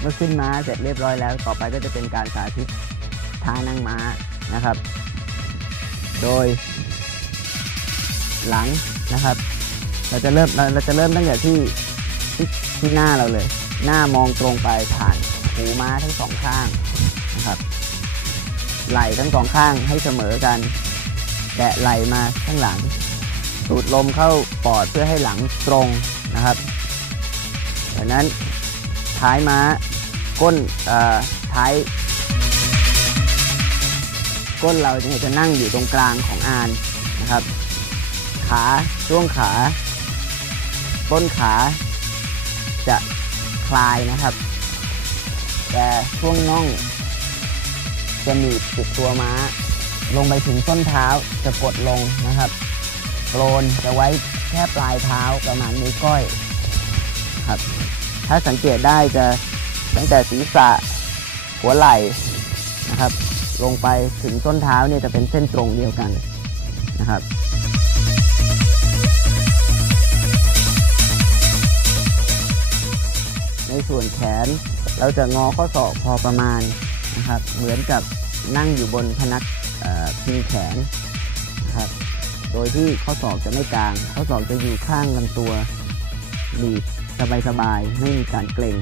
เมื่อขึ้นม้าเสร็จเรียบร้อยแล้ว ต่อไปก็จะเป็นการสาธิตท่านั่งม้านะครับ โดย หลังนะครับ เราจะเริ่มเราจะเริ่มตั้งแต่ที่ที่ที่หน้าเราเลย หน้ามองตรงไปผ่านหูม้าทั้งสองข้างนะครับ ไหล่ทั้งสองข้างให้เสมอกันแกะไหล่มาข้างหลัง สูดลมเข้าปอดเพื่อให้หลังตรงนะครับจากนั้นท้ายม้า ก้นท้ายก้นเราจะนั่งอยู่ตรงกลางของอานนะครับ ขาช่วงขาต้นขาจะคลายนะครับ แต่ช่วงน่อง จะหนีบติดตัวม้า ลงไปถึงส้นเท้าจะกดลงนะครับโกรนจะไว้แค่ปลายเท้าประมาณนิ้วก้อยครับ ถ้าสังเกตได้จะ ตั้งแต่ศีรษะหัวไหล่นะครับ ลงไปถึงต้นเท้าเนี่ยจะเป็นเส้นตรงเดียวกันนะครับในส่วนแขนเราจะงอข้อศอกพอประมาณนะครับเหมือนกับนั่งอยู่บนพนักพิงแขนนะครับโดยที่ข้อศอกจะไม่กลาง ข้อศอกจะอยู่ข้างลำตัวหนีบสบายๆไม่มีการเกร็ง